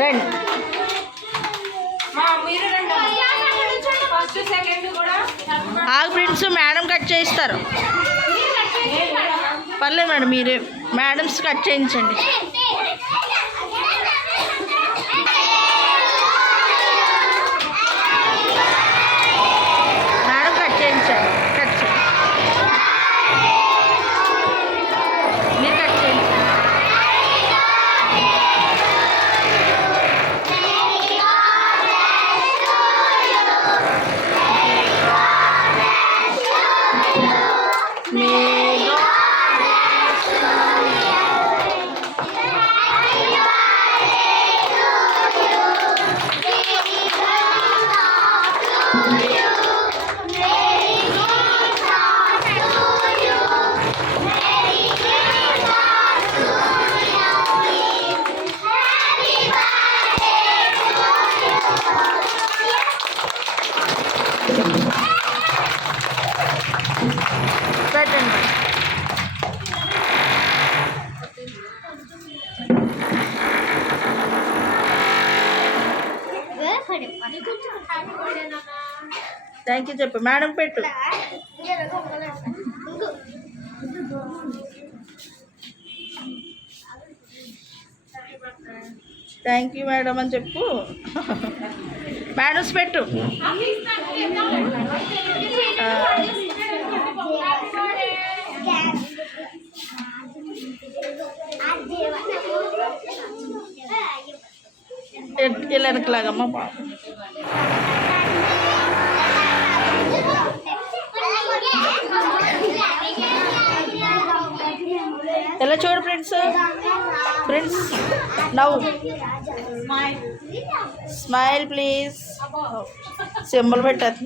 రండి. ఆగు friends, madam cut చేయిస్తారు. పర్లేదు మేడం, మీరే మేడమ్స్ కట్ చేయించండి. మేడం కట్ చేయించండి. కట్ చేయండి, మీరు కట్ చేయించండి. పెట్టండి. థ్యాంక్ యూ చెప్పు మేడం. పెట్టు. థ్యాంక్ యూ మేడం అని చెప్పు. మేడమ్స్ పెట్టు. ఇలా వెనకలాగమ్మా బాబు. ఎలా చూడు ఫ్రెండ్స్. ఫ్రెండ్స్ నవ్వు. Smile please. సింబల్ పెట్టారు.